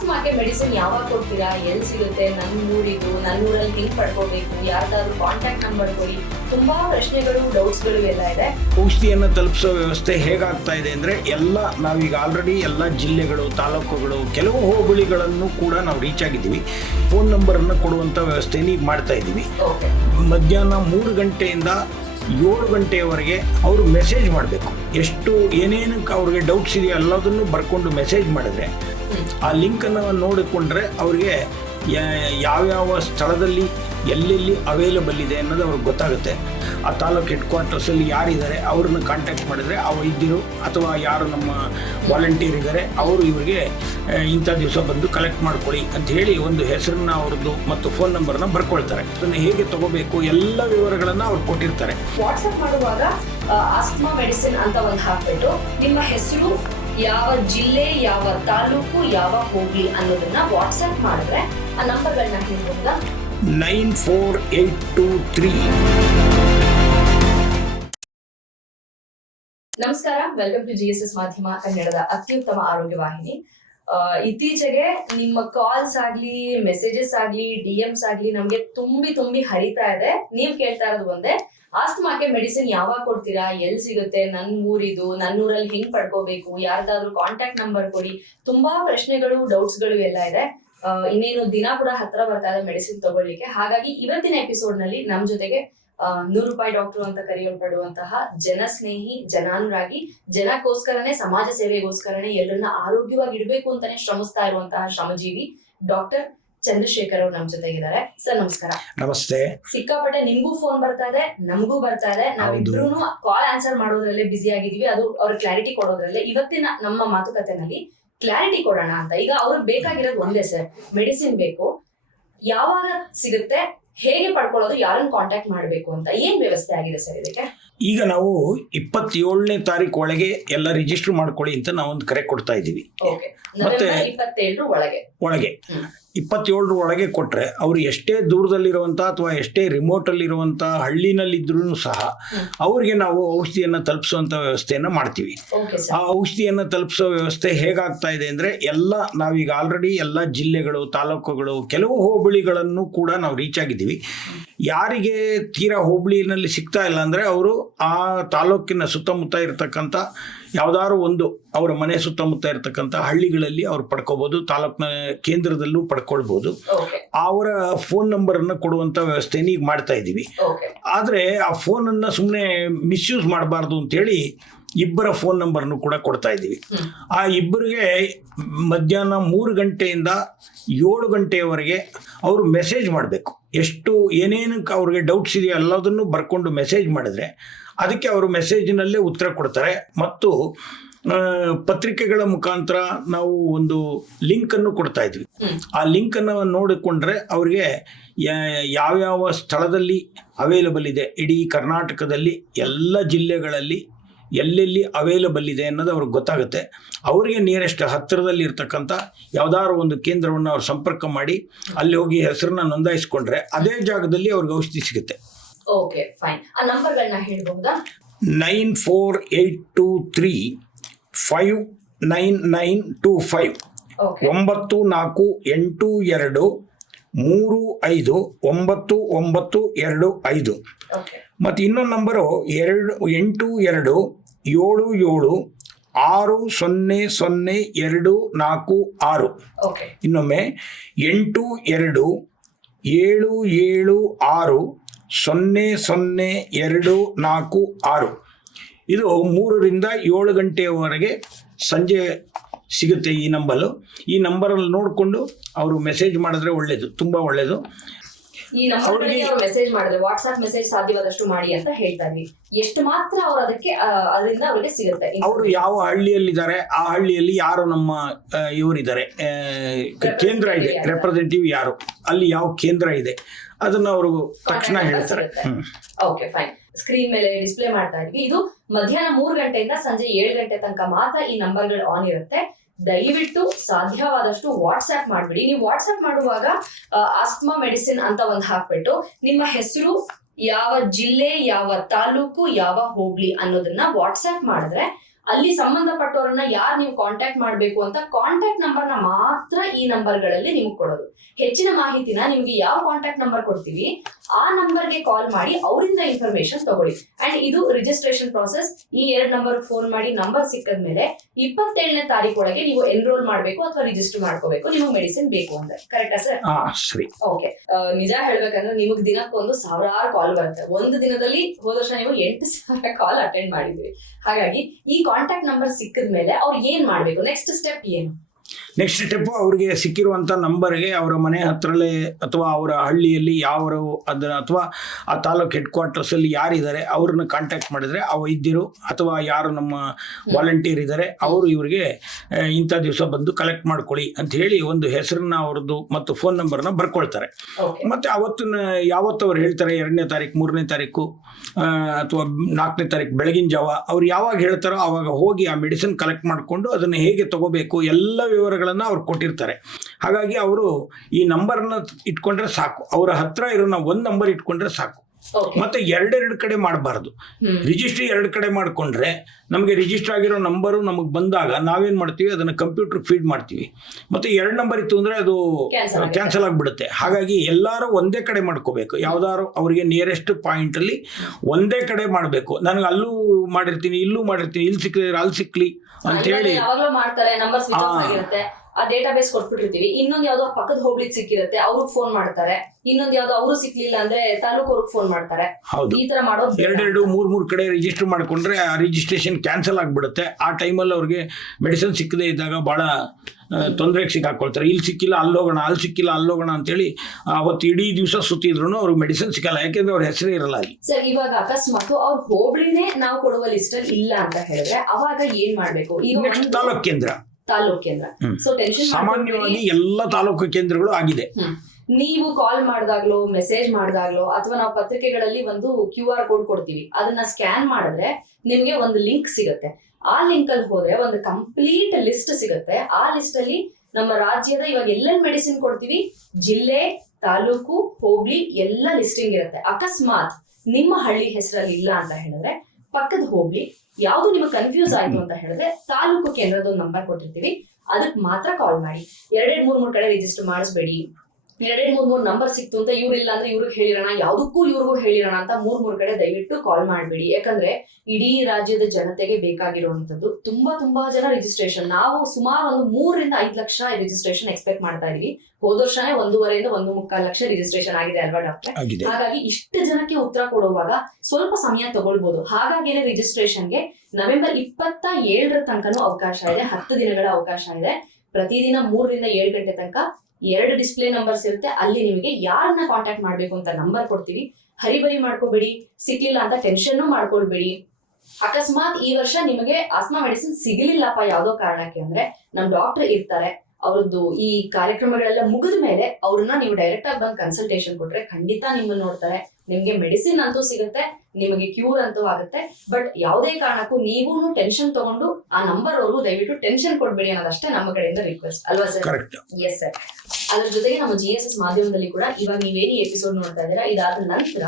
ಆಸ್ತಮಾಕ್ಕೆ medicine ಯಾವಾಗ ಕೊಡ್ತೀರಾ? ಎಲ್ಲಿ ಸಿಗುತ್ತೆ? ನನ್ನ ಊರಿದು ನನ್ನ ಊರಲ್ಲಿ ಹೆಂಗ್ ಪಡ್ಕೋಬೇಕು? ಯಾರ್ದಾದ್ರು ಕಾಂಟ್ಯಾಕ್ಟ್ ನಂಬರ್ ಕೊಡಿ. ತುಂಬಾ ಪ್ರಶ್ನೆಗಳು ಡೌಟ್ಸ್ಗಳು ಎಲ್ಲ ಇದೆ. ಔಷಧಿಯನ್ನು ತಲುಪಿಸೋ ವ್ಯವಸ್ಥೆ ಹೇಗಾಗ್ತಾ ಇದೆ ಅಂದ್ರೆ ಎಲ್ಲ ನಾವೀಗ ಆಲ್ರೆಡಿ ಎಲ್ಲ ಜಿಲ್ಲೆಗಳು ತಾಲೂಕುಗಳು ಕೆಲವು ಹೋಬಳಿಗಳನ್ನು ಕೂಡ ನಾವು ರೀಚ್ ಆಗಿದ್ದೀವಿ. ಫೋನ್ ನಂಬರನ್ನು ಕೊಡುವಂಥ ವ್ಯವಸ್ಥೆನ ಈಗ ಮಾಡ್ತಾ ಇದ್ದೀವಿ. ಮಧ್ಯಾಹ್ನ ಮೂರು ಗಂಟೆಯಿಂದ ಏಳು ಗಂಟೆಯವರೆಗೆ ಅವರು ಮೆಸೇಜ್ ಮಾಡಬೇಕು. ಎಷ್ಟು ಏನೇನಕ್ಕೆ ಅವ್ರಿಗೆ ಡೌಟ್ಸ್ ಇದೆಯೋ ಎಲ್ಲದನ್ನು ಬರ್ಕೊಂಡು ಮೆಸೇಜ್ ಮಾಡಿದ್ರೆ ಆ ಲಿಂಕನ್ನು ನೋಡಿಕೊಂಡ್ರೆ ಅವ್ರಿಗೆ ಯಾವ್ಯಾವ ಸ್ಥಳದಲ್ಲಿ ಎಲ್ಲೆಲ್ಲಿ ಅವೈಲಬಲ್ ಇದೆ ಅನ್ನೋದು ಅವ್ರಿಗೆ ಗೊತ್ತಾಗುತ್ತೆ. ಆ ತಾಲೂಕು ಹೆಡ್ ಕ್ವಾರ್ಟರ್ಸಲ್ಲಿ ಯಾರಿದ್ದಾರೆ ಅವ್ರನ್ನ ಕಾಂಟ್ಯಾಕ್ಟ್ ಮಾಡಿದರೆ ಆ ವೈದ್ಯರು ಅಥವಾ ಯಾರು ನಮ್ಮ ವಾಲಂಟಿಯರ್ ಇದ್ದಾರೆ ಅವರು ಇವರಿಗೆ ಇಂಥ ದಿವಸ ಬಂದು ಕಲೆಕ್ಟ್ ಮಾಡ್ಕೊಳ್ಳಿ ಅಂತ ಹೇಳಿ ಒಂದು ಹೆಸರನ್ನ ಅವ್ರದ್ದು ಮತ್ತು ಫೋನ್ ನಂಬರ್ನ ಬರ್ಕೊಳ್ತಾರೆ. ಅದನ್ನು ಹೇಗೆ ತಗೋಬೇಕು ಎಲ್ಲ ವಿವರಗಳನ್ನು ಅವ್ರು ಕೊಟ್ಟಿರ್ತಾರೆ. ವಾಟ್ಸಪ್ ಮಾಡುವಾಗ ಆಸ್ಮಾ ಮೆಡಿಸಿನ್ ಅಂತ ಒಂದು ಹಾಕ್ಬಿಟ್ಟು ನಿಮ್ಮ ಹೆಸರು ಯಾವ ಜಿಲ್ಲೆ ಯಾವ ತಾಲೂಕು ಯಾವ ಹೋಗ್ಲಿ ಅನ್ನೋದನ್ನ ವಾಟ್ಸ್ಆಪ್ ಮಾಡಿದ್ರೆ ಆ ನಂಬರ್ಗಳನ್ನ ಹೇಳ್ಬೋದಾ nine four eight two three. ನಮಸ್ಕಾರ welcome to G S S ಮಾಧ್ಯಮ ಕನ್ನಡದ ಅತ್ಯುತ್ತಮ ಆರೋಗ್ಯ ವಾಹಿನಿ. ಇತ್ತೀಚೆಗೆ ನಿಮ್ಮ ಕಾಲ್ಸ್ ಆಗ್ಲಿ ಮೆಸೇಜಸ್ ಆಗ್ಲಿ ಡಿಎಮ್ಸ್ ಆಗ್ಲಿ ನಮ್ಗೆ ತುಂಬಿ ತುಂಬಿ ಹರಿತಾ ಇದೆ. ನೀವ್ ಕೇಳ್ತಾ ಇರೋದು ಒಂದೇ ಆಸ್ತಮಾಕ್ಕೆ ಮೆಡಿಸಿನ್ ಯಾವಾಗ ಕೊಡ್ತೀರಾ? ಎಲ್ ಸಿಗುತ್ತೆ? ನನ್ ಊರಿದು ನನ್ನ ಊರಲ್ಲಿ ಹೆಂಗ್ ಪಡ್ಕೋಬೇಕು? ಯಾರ್ದಾದ್ರು ಕಾಂಟ್ಯಾಕ್ಟ್ ನಂಬರ್ ಕೊಡಿ. ತುಂಬಾ ಪ್ರಶ್ನೆಗಳು ಡೌಟ್ಸ್ಗಳು ಎಲ್ಲ ಇದೆ. ಇನ್ನೇನು ದಿನ ಕೂಡ ಹತ್ರ ಬರ್ತಾ ಇದೆ ಮೆಡಿಸಿನ್ ತಗೊಳ್ಳಿಕ್ಕೆ. ಹಾಗಾಗಿ ಇವತ್ತಿನ ಎಪಿಸೋಡ್ನಲ್ಲಿ ನಮ್ ಜೊತೆಗೆ ನೂರು ರೂಪಾಯಿ ಡಾಕ್ಟರ್ ಅಂತ ಕರೆಯಲ್ಪಡುವಂತಹ ಜನಸ್ನೇಹಿ ಜನಾನುರಾಗಿ ಜನಕ್ಕೋಸ್ಕರನೇ ಸಮಾಜ ಸೇವೆಗೋಸ್ಕರನೇ ಎಲ್ಲರನ್ನ ಆರೋಗ್ಯವಾಗಿ ಇಡಬೇಕು ಅಂತಾನೆ ಶ್ರಮಿಸ್ತಾ ಇರುವಂತಹ ಶ್ರಮಜೀವಿ ಡಾಕ್ಟರ್ ಚಂದ್ರಶೇಖರ್ ಅವ್ರು ನಮ್ ಜೊತೆಗಿದ್ದಾರೆ. ಸರ್ ನಮಸ್ಕಾರ. ನಮಸ್ತೆ. ಸಿಕ್ಕಾಪಟ್ಟೆ ನಿಮ್ಗೂ ಫೋನ್ ಬರ್ತಾ ಇದೆ ನಮಗೂ ಬರ್ತಾ ಇದೆ. ನಾವಿಬ್ರು ಕಾಲ್ ಆನ್ಸರ್ ಮಾಡೋದ್ರಲ್ಲೇ ಬಿಸಿ ಆಗಿದೀವಿ. ಅದು ಅವ್ರ ಕ್ಲಾರಿಟಿ ಕೊಡೋದ್ರಲ್ಲೇ. ಇವತ್ತಿನ ನಮ್ಮ ಮಾತುಕತೆನಲ್ಲಿ ಕ್ಲಾರಿಟಿ ಕೊಡೋಣ ಅಂತ. ಈಗ ಅವ್ರಿಗೆ ಬೇಕಾಗಿರೋದು ಒಂದೇ ಸರ್ ಮೆಡಿಸಿನ್ ಬೇಕು. ಯಾವಾಗ ಸಿಗುತ್ತೆ? ಹೇಗೆ ಪಡ್ಕೊಳ್ಳೋದು ಯಾರನ್ನ ಕಾಂಟ್ಯಾಕ್ಟ್ ಮಾಡಬೇಕು ಅಂತ ಏನ್ ವ್ಯವಸ್ಥೆ ಆಗಿದೆ ಸರ್ ಇದಕ್ಕೆ? ಈಗ ನಾವು ಇಪ್ಪತ್ತೇಳನೇ ತಾರೀಕು ಒಳಗೆ ಎಲ್ಲ ರಿಜಿಸ್ಟರ್ ಮಾಡ್ಕೊಳ್ಳಿ ಅಂತ ನಾವೊಂದು ಕರೆ ಕೊಡ್ತಾ ಇದ್ದೀವಿ. ಮತ್ತೆ- ಇಪ್ಪತ್ತೇಳರ ಒಳಗೆ. ಇಪ್ಪತ್ತೇಳರ ಒಳಗೆ ಕೊಟ್ಟರೆ ಅವರು ಎಷ್ಟೇ ದೂರದಲ್ಲಿರುವಂಥ ಅಥವಾ ಎಷ್ಟೇ ರಿಮೋಟಲ್ಲಿರುವಂಥ ಹಳ್ಳಿನಲ್ಲಿದ್ದರೂ ಸಹ. ಅವರಿಗೆ ನಾವು ಔಷಧಿಯನ್ನು ತಲುಪಿಸುವಂಥ ವ್ಯವಸ್ಥೆಯನ್ನು ಮಾಡ್ತೀವಿ ಆ ಔಷಧಿಯನ್ನು ತಲುಪಿಸೋ ವ್ಯವಸ್ಥೆ ಹೇಗಾಗ್ತಾ ಇದೆ ಅಂದರೆ ಎಲ್ಲ ನಾವೀಗ ಆಲ್ರೆಡಿ ಎಲ್ಲ ಜಿಲ್ಲೆಗಳು ತಾಲೂಕುಗಳು ಕೆಲವು ಹೋಬಳಿಗಳನ್ನು ಕೂಡ ನಾವು ರೀಚ್ ಆಗಿದ್ದೀವಿ ಯಾರಿಗೆ ತೀರಾ ಹೋಬಳಿನಲ್ಲಿ ಸಿಗ್ತಾ ಇಲ್ಲ ಅಂದರೆ ಅವರು ಆ ತಾಲೂಕಿನ ಸುತ್ತಮುತ್ತ ಇರತಕ್ಕಂಥ ಯಾವುದಾದ್ರು ಒಂದು ಅವರ ಮನೆ ಸುತ್ತಮುತ್ತ ಇರತಕ್ಕಂಥ ಹಳ್ಳಿಗಳಲ್ಲಿ ಅವ್ರು ಪಡ್ಕೋಬಹುದು ತಾಲೂಕಿನ ಕೇಂದ್ರದಲ್ಲೂ ಪಡ್ಕೊಳ್ಬಹುದು ಅವರ ಫೋನ್ ನಂಬರನ್ನು ಕೊಡುವಂಥ ವ್ಯವಸ್ಥೆ ಈಗ ಮಾಡ್ತಾ ಇದ್ದೀವಿ. ಆದರೆ ಆ ಫೋನನ್ನು ಸುಮ್ಮನೆ ಮಿಸ್ಯೂಸ್ ಮಾಡಬಾರ್ದು ಅಂತೇಳಿ ಇಬ್ಬರ ಫೋನ್ ನಂಬರ್ನು ಕೂಡ ಕೊಡ್ತಾ ಇದ್ದೀವಿ. ಆ ಇಬ್ಬರಿಗೆ ಮಧ್ಯಾಹ್ನ ಮೂರು ಗಂಟೆಯಿಂದ ಏಳು ಗಂಟೆಯವರೆಗೆ ಅವರು ಮೆಸೇಜ್ ಮಾಡಬೇಕು. ಎಷ್ಟು ಏನೇನಕ್ಕೆ ಅವ್ರಿಗೆ ಡೌಟ್ಸ್ ಇದೆಯೋ ಎಲ್ಲದನ್ನು ಬರ್ಕೊಂಡು ಮೆಸೇಜ್ ಮಾಡಿದ್ರೆ ಅದಕ್ಕೆ ಅವರು ಮೆಸೇಜಿನಲ್ಲೇ ಉತ್ತರ ಕೊಡ್ತಾರೆ. ಮತ್ತು ಪತ್ರಿಕೆಗಳ ಮುಖಾಂತರ ನಾವು ಒಂದು ಲಿಂಕನ್ನು ಕೊಡ್ತಾ ಇದ್ವಿ. ಆ ಆ ಲಿಂಕನ್ನು ನೋಡಿಕೊಂಡ್ರೆ ಅವರಿಗೆ ಯಾವ್ಯಾವ ಸ್ಥಳದಲ್ಲಿ ಅವೈಲಬಲ್ ಇದೆ ಇಡೀ ಕರ್ನಾಟಕದಲ್ಲಿ ಎಲ್ಲ ಜಿಲ್ಲೆಗಳಲ್ಲಿ ಎಲ್ಲೆಲ್ಲಿ ಅವೈಲಬಲ್ ಇದೆ ಅನ್ನೋದು ಅವ್ರಿಗೆ ಗೊತ್ತಾಗುತ್ತೆ. ಅವರಿಗೆ ನಿಯರೆಸ್ಟ್ ಹತ್ತಿರದಲ್ಲಿ ಇರ್ತಕ್ಕಂಥ ಯಾವ್ದಾದ್ರು ಒಂದು ಕೇಂದ್ರವನ್ನು ಅವ್ರು ಸಂಪರ್ಕ ಮಾಡಿ ಅಲ್ಲಿ ಹೋಗಿ ಹೆಸರನ್ನ ನೋಂದಾಯಿಸ್ಕೊಂಡ್ರೆ ಅದೇ ಜಾಗದಲ್ಲಿ ಅವ್ರಿಗೆ ಔಷಧಿ ಸಿಗುತ್ತೆ. ಓಕೆ ಫೈನ್ ಆ ನಂಬರ್ಗಳನ್ನ ಹೇಳ್ಬಹುದಾ? Nine four eight two three five nine nine two five ಒಂಬತ್ತು ನಾಲ್ಕು ಎಂಟು ಎರಡು ಮೂರು ಐದು ಒಂಬತ್ತು ಒಂಬತ್ತು ಎರಡು ಐದು. ಮತ್ತು ಇನ್ನೊಂದು ನಂಬರು ಎರಡು ಎಂಟು ಎರಡು ಏಳು ಏಳು ಆರು ಸೊನ್ನೆ ಸೊನ್ನೆ ಎರಡು ನಾಲ್ಕು ಆರು. ಇನ್ನೊಮ್ಮೆ ಎಂಟು ಎರಡು ಏಳು ಏಳು ಆರು ಸೊನ್ನೆ ಸೊನ್ನೆ ಎರಡು ನಾಲ್ಕು ಆರು. ಇದು ಮೂರರಿಂದ ಏಳು ಗಂಟೆಯವರೆಗೆ ಸಂಜೆ ಸಿಗುತ್ತೆ ಈ ನಂಬರು ಈ ನಂಬರಲ್ಲಿ ನೋಡಿಕೊಂಡು ಅವರು ಮೆಸೇಜ್ ಮಾಡಿದ್ರೆ ಒಳ್ಳೆಯದು ತುಂಬ ಒಳ್ಳೆಯದು ಈ ನಂಬರ್ಗಳಿಗೆ ಅವ್ರು ಮೆಸೇಜ್ ಮಾಡಿದ್ರೆ ವಾಟ್ಸ್ಆಪ್ ಮೆಸೇಜ್ ಸಾಧ್ಯವಾದಷ್ಟು ಮಾಡಿ ಅಂತ ಹೇಳ್ತಾ ಇದ್ವಿ. ಎಷ್ಟು ಮಾತ್ರ ಅವರು ಅದಕ್ಕೆ ಅದರಿಂದ ಅವರಿಗೆ ಸಿಗುತ್ತೆ. ಅವರು ಯಾವ ಹಳ್ಳಿಯಲ್ಲಿದ್ದಾರೆ ಆ ಹಳ್ಳಿಯಲ್ಲಿ ಯಾರು ನಮ್ಮ ಇವರಿದ್ದಾರೆ? ಕೇಂದ್ರ ಇದೆ ರೆಪ್ರೆಸೆಂಟೇಟಿವ್ ಯಾರು? ಅಲ್ಲಿ ಯಾವ ಕೇಂದ್ರ ಇದೆ? ಅದನ್ನು ಅವರು ತಕ್ಷಣ ಹೇಳ್ತಾರೆ. ಓಕೆ ಫೈನ್ ಸ್ಕ್ರೀನ್ ಮೇಲೆ ಡಿಸ್ಪ್ಲೇ ಮಾಡ್ತಾ ಇದ್ವಿ. ಇದು ಮಧ್ಯಾಹ್ನ ಮೂರು ಗಂಟೆಯಿಂದ ಸಂಜೆ ಏಳು ಗಂಟೆ ತನಕ ಮಾತ್ರ ಈ ನಂಬರ್ಗಳು ಆನ್ ಇರುತ್ತೆ. ದಯವಿಟ್ಟು ಸಾಧ್ಯವಾದಷ್ಟು ವಾಟ್ಸ್ಆ್ಯಪ್ ಮಾಡ್ಬಿಡಿ. ನೀವು ವಾಟ್ಸ್ಆ್ಯಪ್ ಮಾಡುವಾಗ ಆಸ್ಮಾ ಮೆಡಿಸಿನ್ ಅಂತ ಒಂದು ಹಾಕ್ಬಿಟ್ಟು ನಿಮ್ಮ ಹೆಸರು ಯಾವ ಜಿಲ್ಲೆ ಯಾವ ತಾಲೂಕು ಯಾವ ಹೋಗ್ಲಿ ಅನ್ನೋದನ್ನ ವಾಟ್ಸ್ಆಪ್ ಮಾಡಿದ್ರೆ ಅಲ್ಲಿ ಸಂಬಂಧಪಟ್ಟವರನ್ನ ಯಾರು ನೀವು ಕಾಂಟ್ಯಾಕ್ಟ್ ಮಾಡಬೇಕು ಅಂತ ಕಾಂಟ್ಯಾಕ್ಟ್ ನಂಬರ್ನ ಮಾತ್ರ ಈ ನಂಬರ್ಗಳಲ್ಲಿ ನಿಮ್ಗೆ ಕೊಡೋದು. ಹೆಚ್ಚಿನ ಮಾಹಿತಿನ ನಿಮ್ಗೆ ಯಾವ ಕಾಂಟ್ಯಾಕ್ಟ್ ನಂಬರ್ ಕೊಡ್ತೀವಿ ಆ ನಂಬರ್ಗೆ ಕಾಲ್ ಮಾಡಿ ಅವರಿಂದ ಇನ್ಫಾರ್ಮೇಶನ್ ತಗೊಳ್ಳಿ. ಅಂಡ್ ಇದು ರಿಜಿಸ್ಟ್ರೇಷನ್ ಪ್ರಾಸೆಸ್ ಈ ಎರಡು ನಂಬರ್ ಫೋನ್ ಮಾಡಿ ನಂಬರ್ ಸಿಕ್ಕದ್ಮೇಲೆ ಇಪ್ಪತ್ತೇಳನೇ ತಾರೀಕೊಳಗೆ ನೀವು ಎನ್ರೋಲ್ ಮಾಡಬೇಕು ಅಥವಾ ರಿಜಿಸ್ಟರ್ ಮಾಡ್ಕೋಬೇಕು. ನಿಮಗೆ ಮೆಡಿಸಿನ್ ಬೇಕು ಅಂತ. ಕರೆಕ್ಟಾ ಸರಿ. ಓಕೆ ನಿಜ ಹೇಳ್ಬೇಕಂದ್ರೆ ನಿಮಗೆ ದಿನಕ್ಕೊಂದು ಸಾವಿರಾರು ಕಾಲ್ ಬರುತ್ತೆ. ಒಂದು ದಿನದಲ್ಲಿ ಹೋದ ವರ್ಷ ನೀವು ಎಂಟು ಸಾವಿರ ಕಾಲ್ ಅಟೆಂಡ್ ಮಾಡಿದ್ವಿ ಹಾಗಾಗಿ ಈ ಕಾಂಟ್ಯಾಕ್ಟ್ ನಂಬರ್ ಸಿಕ್ಕಿದ್ಮೇಲೆ ಅವ್ರು ಏನ್ ಮಾಡ್ಬೇಕು? ನೆಕ್ಸ್ಟ್ ಸ್ಟೆಪ್ ಏನು? ನೆಕ್ಸ್ಟ್ ಸ್ಟೆಪ್ ಅವ್ರಿಗೆ ಸಿಕ್ಕಿರುವಂಥ ನಂಬರ್ಗೆ ಅವರ ಮನೆ ಹತ್ರಲ್ಲೇ ಅಥವಾ ಅವರ ಹಳ್ಳಿಯಲ್ಲಿ ಯಾವರು ಅದರ ಅಥವಾ ಆ ತಾಲೂಕು ಹೆಡ್ ಕ್ವಾರ್ಟರ್ಸಲ್ಲಿ ಯಾರಿದ್ದಾರೆ ಅವ್ರನ್ನ ಕಾಂಟ್ಯಾಕ್ಟ್ ಮಾಡಿದರೆ ಆ ವೈದ್ಯರು ಅಥವಾ ಯಾರು ನಮ್ಮ ವಾಲಂಟಿಯರ್ ಇದ್ದಾರೆ ಅವರು ಇವರಿಗೆ ಇಂಥ ದಿವಸ ಬಂದು ಕಲೆಕ್ಟ್ ಮಾಡ್ಕೊಳ್ಳಿ ಅಂತ ಹೇಳಿ ಒಂದು ಹೆಸರನ್ನ ಅವ್ರದ್ದು ಮತ್ತು ಫೋನ್ ನಂಬರ್ನ ಬರ್ಕೊಳ್ತಾರೆ. ಮತ್ತು ಅವತ್ತಿನ ಯಾವತ್ತು ಅವ್ರು ಹೇಳ್ತಾರೆ ಎರಡನೇ ತಾರೀಕು ಮೂರನೇ ತಾರೀಕು ಅಥವಾ ನಾಲ್ಕನೇ ತಾರೀಕು ಬೆಳಗಿನ ಜಾವ ಅವ್ರು ಯಾವಾಗ ಹೇಳ್ತಾರೋ ಆವಾಗ ಹೋಗಿ ಆ ಮೆಡಿಸಿನ್ ಕಲೆಕ್ಟ್ ಮಾಡಿಕೊಂಡು ಅದನ್ನು ಹೇಗೆ ತಗೋಬೇಕು ಎಲ್ಲ ವಿವರಗಳನ್ನು ಅವ್ರು ಕೊಟ್ಟಿರ್ತಾರೆ. ಹಾಗಾಗಿ ಅವರು ಈ ನಂಬರ್ನ ಇಟ್ಕೊಂಡ್ರೆ ಸಾಕು. ಅವರ ಹತ್ರ ಇರೋ ನಾವು ಒಂದು ನಂಬರ್ ಇಟ್ಕೊಂಡ್ರೆ ಸಾಕು. ಮತ್ತೆ ಎರಡೆರಡು ಕಡೆ ಮಾಡಬಾರ್ದು. ರಿಜಿಸ್ಟ್ರಿ ಎರಡು ಕಡೆ ಮಾಡಿಕೊಂಡ್ರೆ ನಮಗೆ ರಿಜಿಸ್ಟರ್ ಆಗಿರೋ ನಂಬರು ನಮಗೆ ಬಂದಾಗ ನಾವೇನು ಮಾಡ್ತೀವಿ ಅದನ್ನು ಕಂಪ್ಯೂಟರ್ ಫೀಡ್ ಮಾಡ್ತೀವಿ. ಮತ್ತು ಎರಡು ನಂಬರ್ ಇತ್ತು ಅಂದರೆ ಅದು ಕ್ಯಾನ್ಸಲ್ ಆಗಿಬಿಡುತ್ತೆ. ಹಾಗಾಗಿ ಎಲ್ಲರೂ ಒಂದೇ ಕಡೆ ಮಾಡ್ಕೋಬೇಕು. ಯಾವ್ದಾದ್ರು ಅವರಿಗೆ ನಿಯರೆಸ್ಟ್ ಪಾಯಿಂಟಲ್ಲಿ ಒಂದೇ ಕಡೆ ಮಾಡಬೇಕು. ನನಗೆ ಅಲ್ಲೂ ಮಾಡಿರ್ತೀನಿ ಇಲ್ಲೂ ಮಾಡಿರ್ತೀನಿ ಇಲ್ಲಿ ಸಿಕ್ಕಿದ್ರೆ ಅಲ್ಲಿ ಸಿಕ್ಲಿ ಅಂತೇಳಿ ಆ. ಡೇಟಾಬೇಸ್ ಆ ಡೇಟಾ ಬೇಸ್ ಕೊಟ್ಬಿಟ್ಟಿರ್ತೀವಿ. ಇನ್ನೊಂದ್ ಯಾವ್ದೋ ಪಕ್ಕದ ಹೋಬಳಿ ಸಿಕ್ಕಿರುತ್ತೆ ಅವ್ರಿಗೆ ಫೋನ್ ಮಾಡ್ತಾರೆ. ಇನ್ನೊಂದ್ ಯಾವ್ದೋ ಅವರು ಸಿಕ್ಲಿಲ್ಲ ಅಂದ್ರೆ ತಾಲೂಕು ಅವ್ರಿಗೆ ಫೋನ್ ಮಾಡ್ತಾರೆ. ಈ ತರ ಮಾಡೋದು ಎರಡೆರಡು ಮೂರ್ ಮೂರ್ ಕಡೆ ರಿಜಿಸ್ಟರ್ ಮಾಡ್ಕೊಂಡ್ರೆ ಆ ರಿಜಿಸ್ಟ್ರೇಷನ್ ಕ್ಯಾನ್ಸಲ್ ಆಗ್ಬಿಡುತ್ತೆ. ಆ ಟೈಮಲ್ಲಿ ಅವ್ರಿಗೆ ಮೆಡಿಸಿನ್ ಸಿಕ್ಕದೇ ಇದ್ದಾಗ ಬಹಳ ತೊಂದರೆಗೆ ಸಿಕ್ಕಾಕೊಳ್ತಾರೆ. ಇಲ್ಲಿ ಸಿಕ್ಕಿಲ್ಲ ಅಲ್ಲಿ ಹೋಗೋಣ ಅಲ್ಲಿ ಸಿಕ್ಕಿಲ್ಲ ಅಲ್ಲಿ ಹೋಗೋಣ ಅಂತೇಳಿ ಅವತ್ತು ಇಡೀ ದಿವಸ ಸುತ್ತಿದ್ರು ಅವ್ರಿಗೆ ಮೆಡಿಸಿನ್ ಸಿಕ್ಕಲ್ಲ. ಯಾಕೆಂದ್ರೆ ಅವ್ರ ಹೆಸರೇ ಇರಲ್ಲ ಅಲ್ಲಿ. ಸರ್ ಇವಾಗ ಅಕಸ್ಮಾತ್ ಅವ್ರ ಹೋಬಳಿನೇ ನಾವು ಕೊಡುವ ಲಿಸ್ಟ್ ಅಲ್ಲಿ ಇಲ್ಲ ಅಂತ ಹೇಳಿದ್ರೆ ಅವಾಗ ಏನ್ ಮಾಡ್ಬೇಕು? ಈ ನೆಕ್ಸ್ಟ್ ತಾಲೂಕ್ ಕೇಂದ್ರ. ತಾಲೂಕ್ ಕೇಂದ್ರ. ಸೊ ಟೆನ್ಷನ್ ಸಾಮಾನ್ಯವಾಗಿ ಎಲ್ಲ ತಾಲೂಕು ಕೇಂದ್ರಗಳು ಆಗಿದೆ. ನೀವು ಕಾಲ್ ಮಾಡಿದಾಗ್ಲೋ ಮೆಸೇಜ್ ಮಾಡಿದಾಗ್ಲೋ ಅಥವಾ ನಾವು ಪತ್ರಿಕೆಗಳಲ್ಲಿ ಒಂದು ಕ್ಯೂ ಆರ್ ಕೋಡ್ ಕೊಡ್ತೀವಿ ಅದನ್ನ ಸ್ಕ್ಯಾನ್ ಮಾಡಿದ್ರೆ ನಿಮ್ಗೆ ಒಂದು ಲಿಂಕ್ ಸಿಗುತ್ತೆ. ಆ ಲಿಂಕ್ ಅಲ್ಲಿ ಹೋದ್ರೆ ಒಂದು ಕಂಪ್ಲೀಟ್ ಲಿಸ್ಟ್ ಸಿಗುತ್ತೆ. ಆ ಲಿಸ್ಟ್ ಅಲ್ಲಿ ನಮ್ಮ ರಾಜ್ಯದ ಇವಾಗ ಎಲ್ಲೆಲ್ಲಿ ಮೆಡಿಸಿನ್ ಕೊಡ್ತೀವಿ? ಜಿಲ್ಲೆ ತಾಲೂಕು ಹೋಬಳಿ ಎಲ್ಲ ಲಿಸ್ಟಿಂಗ್ ಇರುತ್ತೆ. ಅಕಸ್ಮಾತ್ ನಿಮ್ಮ ಹಳ್ಳಿ ಹೆಸರಲ್ಲಿ ಇಲ್ಲ ಅಂತ ಹೇಳಿದ್ರೆ ಪಕ್ಕದ ಹೋಗ್ಲಿ. ಯಾವ್ದು ನಿಮಗೆ ಕನ್ಫ್ಯೂಸ್ ಆಯ್ತು ಅಂತ ಹೇಳಿದ್ರೆ ತಾಲೂಕು ಕೇಂದ್ರದ ಒಂದು ನಂಬರ್ ಕೊಟ್ಟಿರ್ತೀವಿ. ಅದಕ್ಕೆ ಮಾತ್ರ ಕಾಲ್ ಮಾಡಿ. ಎರಡೆರಡು ಮೂರ್ ಮೂರ್ ಕಡೆ ರಿಜಿಸ್ಟರ್ ಮಾಡಿಸ್ಬೇಡಿ. ಎರಡೆರಡು ಮೂರ್ ಮೂರ್ ನಂಬರ್ ಸಿಕ್ತು ಅಂತ ಇವ್ರು ಇಲ್ಲ ಅಂದ್ರೆ ಇವ್ರಿಗೆ ಹೇಳಿರೋಣ ಯಾವ್ದಕ್ಕೂ ಇವ್ರಿಗೂ ಹೇಳಿರೋಣ ಅಂತ ಮೂರ್ ಮೂರ್ ಕಡೆ ದಯವಿಟ್ಟು ಕಾಲ್ ಮಾಡ್ಬೇಡಿ. ಯಾಕಂದ್ರೆ ಇಡೀ ರಾಜ್ಯದ ಜನತೆಗೆ ಬೇಕಾಗಿರುವಂತದ್ದು ತುಂಬಾ ತುಂಬಾ ಜನ ರಿಜಿಸ್ಟ್ರೇಷನ್ ನಾವು ಸುಮಾರು ಒಂದು ಮೂರರಿಂದ ಐದು ಲಕ್ಷ ರಿಜಿಸ್ಟ್ರೇಷನ್ ಎಕ್ಸ್ಪೆಕ್ಟ್ ಮಾಡ್ತಾ ಇದೀವಿ. ಹೋದ ವರ್ಷನೇ ಒಂದೂವರೆಯಿಂದ ಒಂದು ಮುಕ್ಕಾಲು ಲಕ್ಷ ರಿಜಿಸ್ಟ್ರೇಷನ್ ಆಗಿದೆ ಅಲ್ವಾ ಡಾಕ್ಟರ್ ಹಾಗಾಗಿ ಇಷ್ಟು ಜನಕ್ಕೆ ಉತ್ತರ ಕೊಡುವಾಗ ಸ್ವಲ್ಪ ಸಮಯ ತಗೊಳ್ಬಹುದು ಹಾಗಾಗಿನೇ ರಿಜಿಸ್ಟ್ರೇಷನ್ಗೆ ನವೆಂಬರ್ ಇಪ್ಪತ್ತ ಏಳರ ತನಕನೂ ಅವಕಾಶ ಇದೆ ಹತ್ತು ದಿನಗಳ ಅವಕಾಶ ಇದೆ. ಪ್ರತಿದಿನ ಮೂರರಿಂದ ಏಳು ಗಂಟೆ ತನಕ ಎರಡು ಡಿಸ್ಪ್ಲೇ ನಂಬರ್ಸ್ ಇರುತ್ತೆ. ಅಲ್ಲಿ ನಿಮಗೆ ಯಾರನ್ನ ಕಾಂಟ್ಯಾಕ್ಟ್ ಮಾಡಬೇಕು ಅಂತ ನಂಬರ್ ಕೊಡ್ತೀವಿ. ಹರಿಬರಿ ಮಾಡ್ಕೋಬೇಡಿ ಸಿಗ್ಲಿಲ್ಲ ಅಂತ ಟೆನ್ಷನ್ ಮಾಡ್ಕೊಳ್ಬೇಡಿ. ಅಕಸ್ಮಾತ್ ಈ ವರ್ಷ ನಿಮಗೆ ಆಸ್ಮಾ ಮೆಡಿಸಿನ್ ಸಿಗಲಿಲ್ಲಪ್ಪ ಯಾವುದೋ ಕಾರಣಕ್ಕೆ ಅಂದ್ರೆ ನಮ್ ಡಾಕ್ಟರ್ ಇರ್ತಾರೆ. ಅವ್ರದ್ದು ಈ ಕಾರ್ಯಕ್ರಮಗಳೆಲ್ಲ ಮುಗಿದ ಮೇಲೆ ಅವ್ರನ್ನ ನೀವು ಡೈರೆಕ್ಟ್ ಆಗಿ ಬಂದು ಕನ್ಸಲ್ಟೇಷನ್ ಕೊಟ್ರೆ ಖಂಡಿತ ನಿಮ್ಮನ್ನ ನೋಡ್ತಾರೆ. ನಿಮ್ಗೆ ಮೆಡಿಸಿನ್ ಅಂತೂ ಸಿಗುತ್ತೆ ನಿಮಗೆ ಕ್ಯೂರ್ ಅಂತೂ ಆಗುತ್ತೆ ಬಟ್ ಯಾವುದೇ ಕಾರಣಕ್ಕೂ ನೀವು ಟೆನ್ಷನ್ ತಗೊಂಡು ಆ ನಂಬರ್ ಅವರು ದಯವಿಟ್ಟು ಟೆನ್ಷನ್ ಕೊಡ್ಬೇಡಿ ಅನ್ನೋದಷ್ಟೇ ನಮ್ಮ ಕಡೆಯಿಂದ ರಿಕ್ವೆಸ್ಟ್ ಅಲ್ವಾ ಸರ್ ಎಸ್ ಸರ್ ಅದ್ರ ಜೊತೆಗೆ ನಮ್ಮ ಜಿ ಎಸ್ ಎಸ್ ಮಾಧ್ಯಮದಲ್ಲಿ ಕೂಡ ಇವಾಗ ನೀವೇನು ಎಪಿಸೋಡ್ ನೋಡ್ತಾ ಇದ್ದೀರಾ? ಇದಾದ ನಂತರ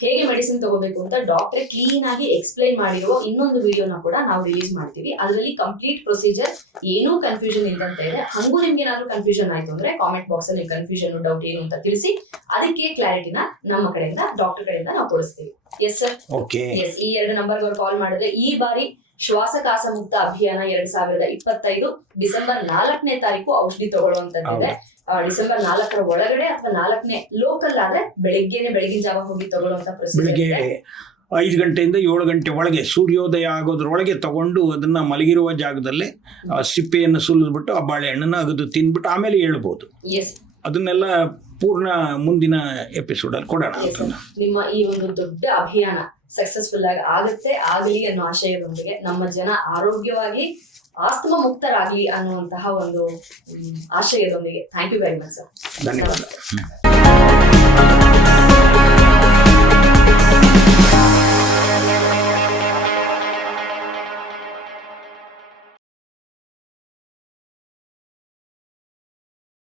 ಹೇಗೆ ಮೆಡಿಸಿನ್ ತಗೋಬೇಕು ಅಂತ ಡಾಕ್ಟರ್ ಕ್ಲೀನ್ ಆಗಿ ಎಕ್ಸ್ಪ್ಲೈನ್ ಮಾಡಿರುವ ಇನ್ನೊಂದು ವಿಡಿಯೋನ ಕೂಡ ನಾವು ರಿಲೀಸ್ ಮಾಡ್ತೀವಿ. ಅದರಲ್ಲಿ ಕಂಪ್ಲೀಟ್ ಪ್ರೊಸೀಜರ್ ಏನೂ ಕನ್ಫ್ಯೂಷನ್ ಇಲ್ಲದಂತ ಇದೆ. ಹಂಗೂ ನಿಮ್ಗೆ ಏನಾದ್ರು ಕನ್ಫ್ಯೂಷನ್ ಆಯ್ತು ಅಂದ್ರೆ ಕಾಮೆಂಟ್ ಬಾಕ್ಸ್ ಅಲ್ಲಿ ಕನ್ಫ್ಯೂಷನ್ ಡೌಟ್ ಏನು ಅಂತ ತಿಳಿಸಿ ಅದಕ್ಕೆ ಕ್ಲಾರಿಟಿನ ನಮ್ಮ ಕಡೆಯಿಂದ ಡಾಕ್ಟರ್ ಕಡೆಯಿಂದ ನಾವು ಕೊಡಿಸ್ತೀವಿ. ಎಸ್ ಸರ್ ಓಕೆ ಎಸ್ ಈ ಎರಡು ನಂಬರ್ ಅವ್ರು ಕಾಲ್ ಮಾಡಿದ್ರೆ ಈ ಬಾರಿ ಶ್ವಾಸಕಾಸ ಮುಕ್ತ ಅಭಿಯಾನ ಎರಡ್ ಸಾವಿರದ ಇಪ್ಪತ್ತೈದು ಡಿಸೆಂಬರ್ ನಾಲ್ಕನೇ ತಾರೀಕು ಔಷಧಿ ತಗೊಳ್ಳುವಂತದ್ದಿದೆ. ಡಿಸೆಂಬರ್ ನಾಲ್ಕರ ಒಳಗಡೆ ಅಥವಾ ನಾಲ್ಕನೇ ಲೋಕಲ್ ಆದ್ರೆ ಬೆಳಿಗ್ಗೆನೆ ಬೆಳಗಿನ ಜಾವ ಹೋಗಿ ತಗೊಳ್ಳುವಂತ ಬೆಳಿಗ್ಗೆ ಐದು ಗಂಟೆಯಿಂದ ಏಳು ಗಂಟೆ ಒಳಗೆ ಸೂರ್ಯೋದಯ ಆಗೋದ್ರೊಳಗೆ ತಗೊಂಡು ಅದನ್ನ ಮಲಗಿರುವ ಜಾಗದಲ್ಲೇ ಸಿಪ್ಪೆಯನ್ನು ಸುಲಿದ್ಬಿಟ್ಟು ಆ ಬಾಳೆಹಣ್ಣನ್ನು ಅಗದು ತಿನ್ಬಿಟ್ಟು ಆಮೇಲೆ ಹೇಳ್ಬೋದು. ಅದನ್ನೆಲ್ಲ ಪೂರ್ಣ ಮುಂದಿನ ಎಪಿಸೋಡಲ್ಲಿ ಕೊಡೋಣ ಅಂತ ನಿಮ್ಮ ಈ ಒಂದು ದೊಡ್ಡ ಅಭಿಯಾನ ಸಕ್ಸಸ್ಫುಲ್ ಆಗಿ ಆಗುತ್ತೆ ಆಗಲಿ ಅನ್ನೋ ಆಶಯದೊಂದಿಗೆ ನಮ್ಮ ಜನ ಆರೋಗ್ಯವಾಗಿ ಆಸ್ತಮ ಮುಕ್ತರಾಗಲಿ ಅನ್ನುವಂತಹ ಒಂದು ಆಶಯದೊಂದಿಗೆ. Thank you very much sir ಧನ್ಯವಾದ.